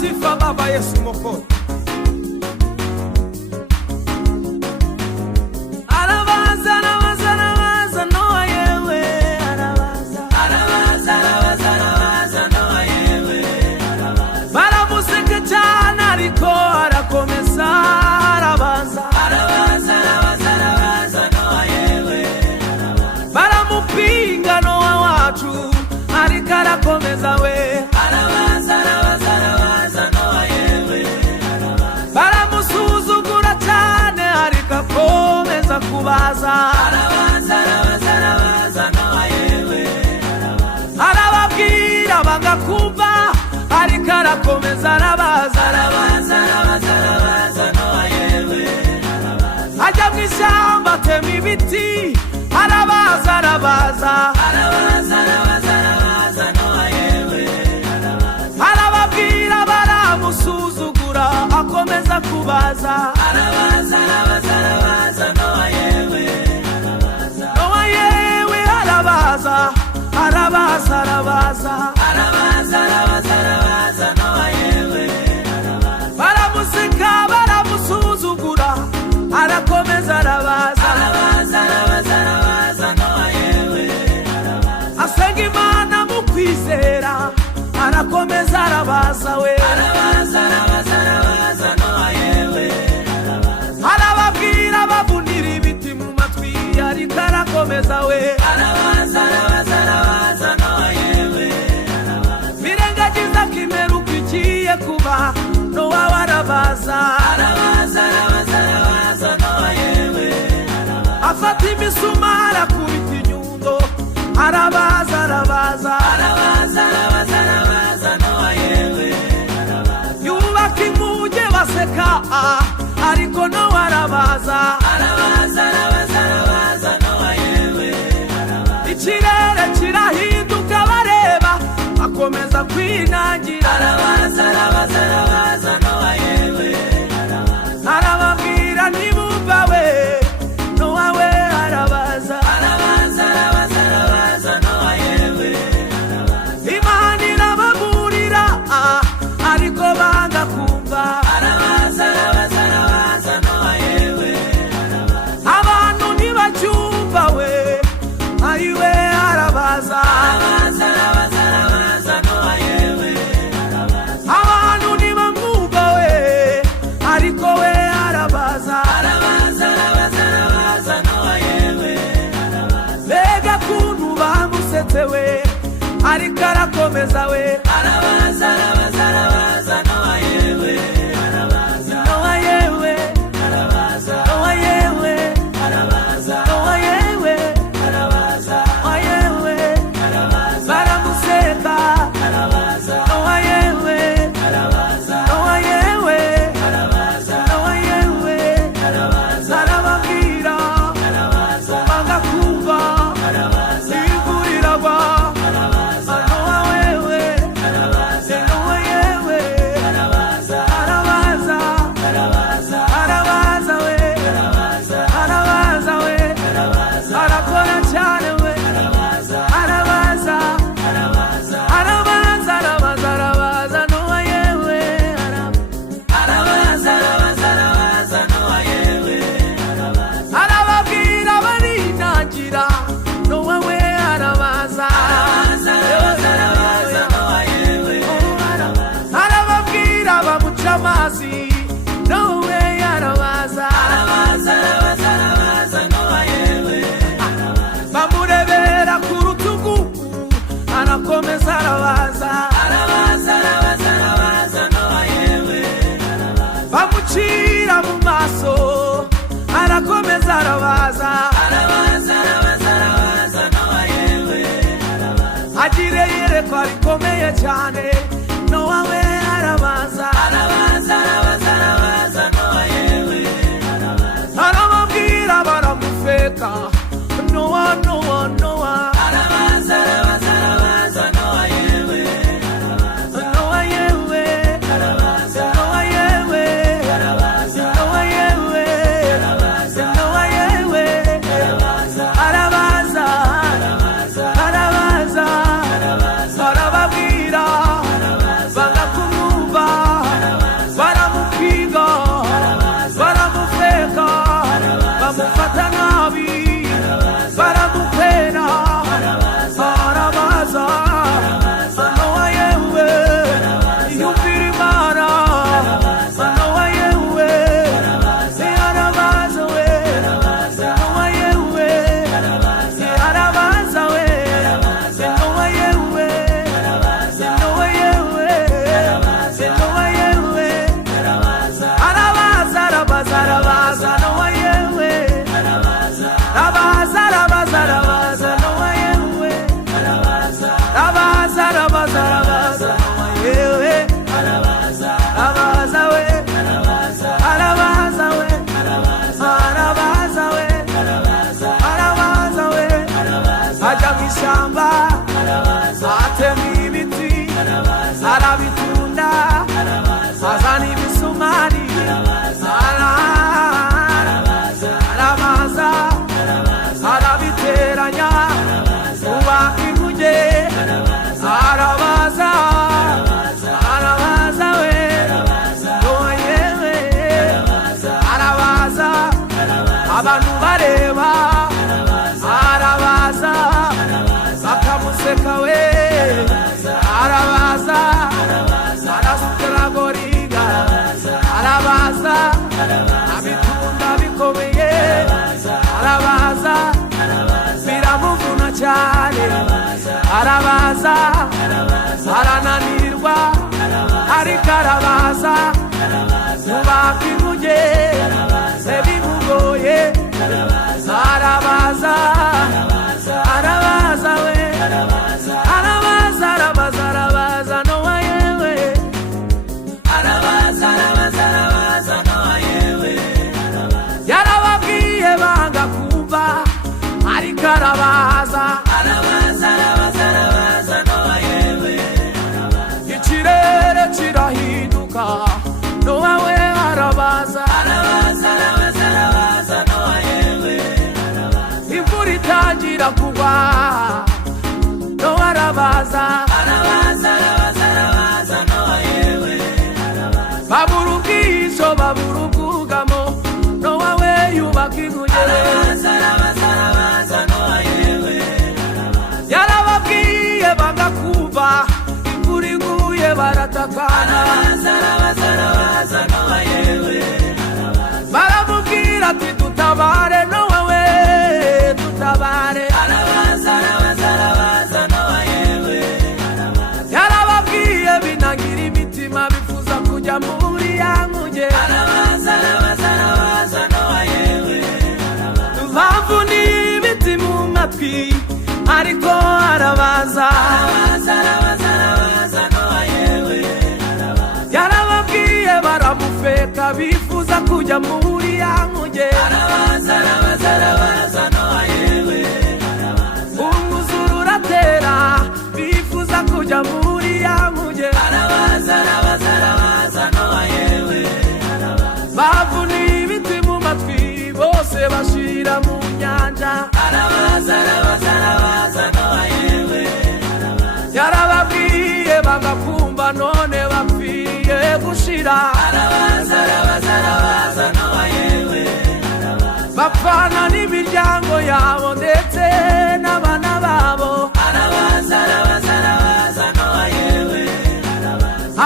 sifa Baba Yesu Mwokozi. Arabaza, arabaza, arabaza, Noa yewe, arabaza. Arabaza, arabaza, arabaza, Noa yewe, arabaza. Baramuseka cyane ariko arakomeza arabaza. Arabaza, arabaza, arabaza, Noa yewe, arabaza. Baramupinga Noa wacu ariko arakomeza we. Arabaza, arabaza, arabaza, Noa yewe, arabaza. Baramusuzugura cyane ariko akomeza kubaza. Arabaza, arabaza, arabaza, Noa yewe, arabaza. Arababwira bagakumva ariko arakomeza arabaza. Arabaza, arabaza, arabaza, Noa yewe, arabaza. Ajya mu ishyamba atema ibiti arabaza, arabaza. Arabaza, arabaza, arabaza, Noa yewe, arabaza. Arababwira baramusuzugura akomeza kubaza. Arabaza, arabaza, arabaza, Noa yewe, arabaza. Noa yewe arabaza, arabaza, arabaza. Arabaza, arabaza, arabaza, Noa yewe, arabaza. Baramuseka baramusuzugura arakomeza arabaza. Arabaza, arabaza, arabaza, Noa yewe, arabaza. Asenga Imana mu kwizera arakomeza arabaza we. Arabaza, arabaza, arabaza, Noa yewe, arabaza. Arababwira bavunira ibiti mu matwi ariko arakomeza we. Arabaza, arabaza, arabaza, Noa yewe, arabaza. Birengagiza kimeruka igiye kuba Noa warabaza. Arabaza, arabaza, arabaza, Noa yewe, arabaza. Afata imisumari akubita inyundo arabaza, arabaza. Arabaza, arabaza, arabaza, Noa yewe, arabaza. Yubaka inkuge baseka ariko Noa arabaza. Arabaza, arabaza, arabaza, Noa yewe, arabaza. Ikirere kirahinduka bareba akomeza kwinangira. Arabaza, arabaza, arabaza, Noa yewe, arabaza. Arababwira ntibumva we Noa we arabaza. Arabaza, arabaza, arabaza, Noa yewe, arabaza. Imana irababurira ariko banga kumva. Arabaza, arabaza, arabaza, Noa yewe, arabaza. Abantu ntibacyumva we ayiwe arabaza. Arabaza, arabaza, arabaza, Noa yewe, arabaza. Abantu ntibamwumva we ariko we arabaza. Arabaza, arabaza, arabaza, Noa yewe, arabaza. Mbega kuntu bamusetse we ariko arakomeza we. Arabaza, arabaza, arabaza, Noa yewe, arabaza. Noa yewe, arabaza. Noa yewe, arabaza. Noa yewe, arabaza. Noa yewe, arabaza. Baramuseka. Arabaza. Noa yewe, arabaza. Noa yewe, arabaza. Noa yewe, arabaza. Arababwira. Arabaza. Bagakumva. Arabaza. Imvura iragwa. Arabaza. Noa wewe, arabaza. Noa yewe, arabaza. Arabaza. Arabaza. Arabaza we. Arabaza. Arabaza we. Arabaza. Arakora cyane we. Arabaza. Arabaza. Arabaza. Arabaza, arabaza, arabaza, Noa yewe, arabaza. Arabaza, arabaza, arabaza, Noa yewe, arabaza. Arababwira barinangira Noa we arabaza. Arabaza, arabaza, arabaza, Noa yewe, arabaza. Arababwira bamuca amazi Noa we arabaza. Arabaza, arabaza, arabaza, Noa yewe, arabaza. Bamurebera ku rutugu arakomeza arabaza. Arabaza, arabaza, arabaza, Noa yewe, arabaza. Bamucira mu maso arakomeza arabaza. Arabaza, arabaza, arabaza, Noa yewe, arabaza. Agire yerekwa rikomeye cyane Noa we arabaza. Arabaza, arabaza, arabaza, Noa yewe, arabaza. Arababwira baramufeka Noa, Noa, Noa. Arabaza, arabaza, arabaza, Noa yewe, arabaza. Noa yewe, arabaza. Noa yewe, arabaza. Noa yewe, arabaza. Noa yewe, arabaza. Arabaza, arabaza, arabaza, arabaza. Arababwira abantu bareba arabaza bakamuseka we arabaza arasuteragoringa arabaza abitunda bikomeye arabaza biramuvuna cyane arabaza arananirwa ariko arabaza yubaka inkuge bimugoye arabaza arabaza we arabaza arabaza arabaza Nowa yewe arabaza arabaza arabaza Nowa yewe yarababwiye banga kumva ariko arabaza arabaza arabaza arabaza Nowa yewe ikirere kirahinduka Nowa we arabaza arabaza arabaza arabaza Nowa yewe imvura itangira kugwa Nowa arabaza arabaza arabaza arabaza Nowa yewe babura ubwihisho babura ubwugamo Nowa we yubaka inkuge arabaza arabaza arabaza Nowa yewe yarababwiye banga kumva imvura iguye baratakana arabaza arabaza arabaza Nowa yewe baramubwira ati tutabare Nowa we tutabare arabaza arabaza arabaza Nowa yewe yarababwiye binangira imitima bifuza kujya muri ya nkuge arabaza arabaza arabaza Nowa yewe impamvu ni ibiti mu matwi ariko arabaza arabaza arabaza arabaza Nowa yewe yarababwiye baramufeka bifuza kujya muri ya nkuge arabaza arabaza arabaza Nowa yewe umwuzure uratera bifuza kujya muri ya nkuge arabaza arabaza arabaza Nowa yewe bavuniye ibiti mu matwi bose bashira mu nyanja arabaza arabaza arabaza Nowa yewe yarababwiye banga kumva none bapfiriye gushira arabaza arabaza arabaza Nowa yewe bapfana n'imiryango yabo ndetse n'abana babo arabaza arabaza arabaza Nowa yewe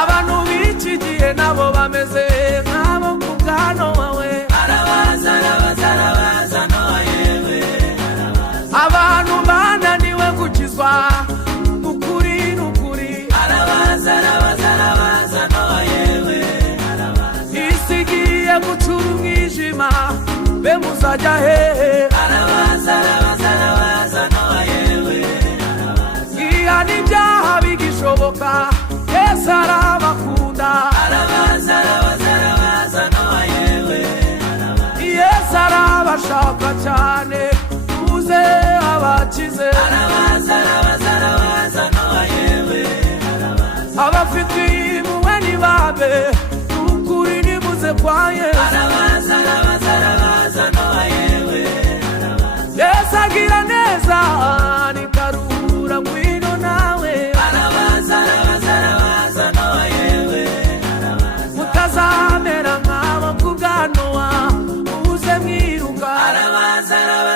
abantu b'iki gihe nabo bameze nk'abo ku bwa Nowa we arabaza arabaza arabaza Nowa yewe abantu bananiwe gukizwa ukuri n'ukuri arabaza arabaza arabaza Nowa yewe isi igiye gucura umwijima be muzajya hehe arabaza arabaza arabaza Nowa yewe ihana ibyaha bigishoboka Yesu arabakunda arabaza arabaza arabaza Nowa yewe Yesu arabashaka cyane uze abakize arabaza arabaza arabaza Nowa yewe abafite impuhwe nibabe ukuri nibuze kwa Yesu arabaza arabaza arabaza Nowa yewe Yesu agira neza nikaruhura ngwino nawe arabaza arabaza arabaza Nowa yewe mutazamera nk'abo ku bwa Nowa uze mwiruka arabaza arabaza